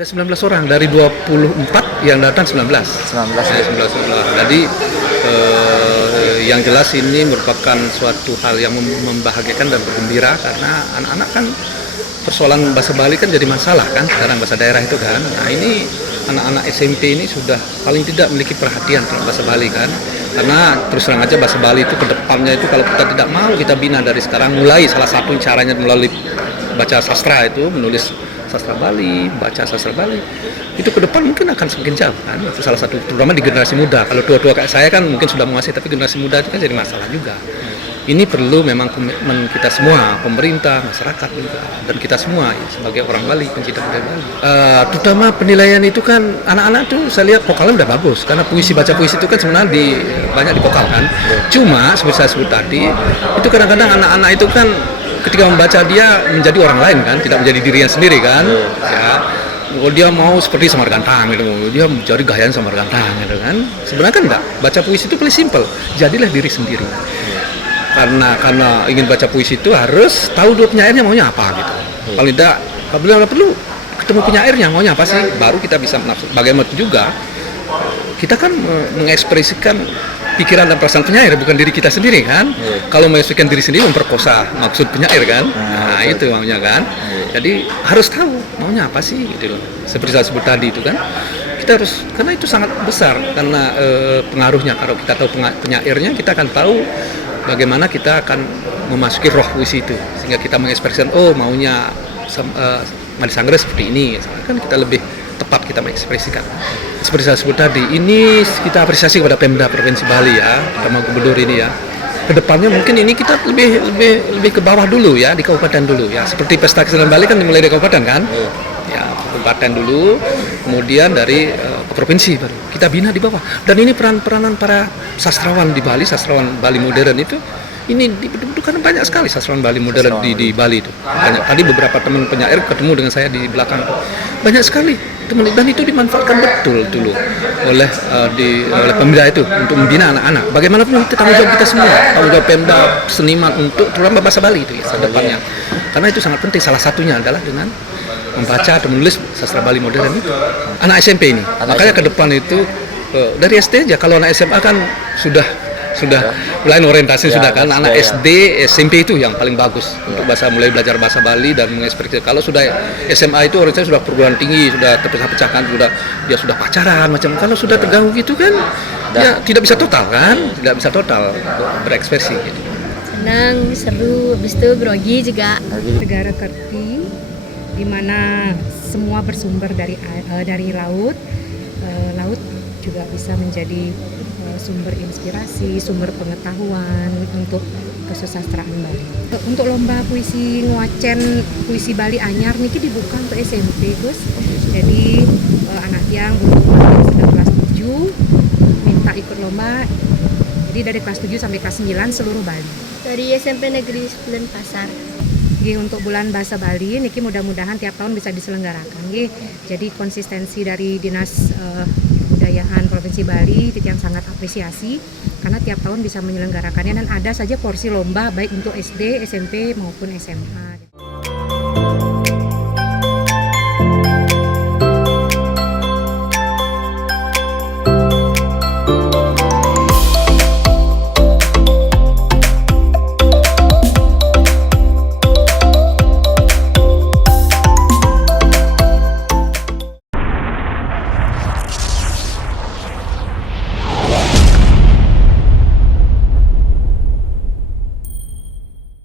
Ada 19 orang dari 24 yang datang 19. 19 Ya, 19 orang. Jadi yang jelas ini merupakan suatu hal yang membahagiakan dan bergembira karena anak-anak kan persoalan bahasa Bali kan jadi masalah kan sekarang bahasa daerah itu kan. Nah ini anak-anak SMP ini sudah paling tidak memiliki perhatian terhadap bahasa Bali kan. Karena terus terang aja bahasa Bali itu kedepannya itu kalau kita tidak mau kita bina dari sekarang mulai salah satu caranya melalui baca sastra itu menulis sastra Bali, baca sastra Bali itu ke depan mungkin akan semakin jauh kan. Itu salah satu terutama di generasi muda. Kalau tua-tua kayak saya kan mungkin sudah menguasai, tapi generasi muda itu kan jadi masalah juga. Ini perlu memang komitmen kita semua, pemerintah, masyarakat juga, dan kita semua ya, sebagai orang Bali, pencinta budaya Bali. Terutama penilaian itu kan anak-anak tuh saya lihat vokalnya udah bagus karena puisi baca puisi itu kan sebenarnya banyak di vokal kan. Cuma seperti saya sebut tadi itu kadang-kadang anak-anak itu kan ketika membaca dia menjadi orang lain kan, tidak menjadi dirinya sendiri kan. Ya, kalau dia mau seperti Samar Gantang gitu, dia mencari gayaan Samar Gantang gitu kan. Sebenarnya kan enggak. Baca puisi itu paling simpel, jadilah diri sendiri. Karena ingin baca puisi itu harus tahu dua penyairnya maunya apa gitu. Kalau tidak, apabila perlu ketemu penyairnya maunya apa sih, baru kita bisa menafsir. Bagaimana juga kita kan mengekspresikan pikiran dan perasaan penyair bukan diri kita sendiri kan. Kalau mengekspresikan diri sendiri memperkosa maksud penyair kan. Nah itu maunya kan. Jadi harus tahu maunya apa sih gitu loh. Seperti saya sebut tadi itu kan. Kita harus, karena itu sangat besar karena pengaruhnya. Kalau kita tahu penyairnya kita akan tahu bagaimana kita akan memasuki roh puisi itu sehingga kita mengekspresikan maunya Madi Sanggra seperti ini kan kita lebih tepat kita mengekspresikan. Seperti saya sebut tadi, ini kita apresiasi kepada Pemda Provinsi Bali ya, terutama gubernur ini ya. Kedepannya mungkin ini kita lebih ke bawah dulu ya, di kabupaten dulu ya. Seperti Pesta Kesenian Bali kan dimulai dari kabupaten kan, ya kabupaten dulu, kemudian dari provinsi baru kita bina di bawah. Dan ini peranan para sastrawan di Bali, sastrawan Bali modern itu. Ini dibutuhkan banyak sekali sastrawan Bali modern di Bali itu. Banyak. Tadi beberapa teman penyair ketemu dengan saya di belakang. Banyak sekali teman, dan itu dimanfaatkan betul dulu oleh Pemda itu untuk membina anak-anak. Bagaimanapun itu tanggung jawab kita semua, tanggung jawab Pemda, seniman untuk terutama bahasa Bali itu ya ke depannya. Karena itu sangat penting. Salah satunya adalah dengan membaca atau menulis sastra Bali modern itu. Anak SMP ini. Makanya ke depan itu dari SD aja. Kalau anak SMA kan sudah mulai orientasi sudah kan. Anak SD, SMP itu yang paling bagus untuk mulai belajar bahasa Bali dan mengekspresi. Kalau sudah SMA itu orientasi sudah perguruan tinggi, sudah terpecah-pecahkan, dia sudah pacaran macam. Kalau sudah terganggu gitu kan, ya tidak bisa total kan, tidak bisa total berekspresi. Gitu. Senang, seru, habis itu grogi juga. Negara Kerti, di mana semua bersumber dari laut. Laut juga bisa menjadi sumber inspirasi, sumber pengetahuan untuk kesusastraan Bali. Untuk lomba puisi ngwacen puisi Bali anyar niki dibuka untuk SMP, Gus. Jadi anak yang sudah kelas 7 minta ikut lomba. Jadi dari kelas 7 sampai kelas 9 seluruh Bali. Dari SMP Negeri 9 Pasar. Untuk bulan bahasa Bali niki mudah-mudahan tiap tahun bisa diselenggarakan. Jadi konsistensi dari Dinas Kebudayaan Provinsi Bali itu yang sangat apresiasi karena tiap tahun bisa menyelenggarakannya dan ada saja porsi lomba baik untuk SD, SMP maupun SMA.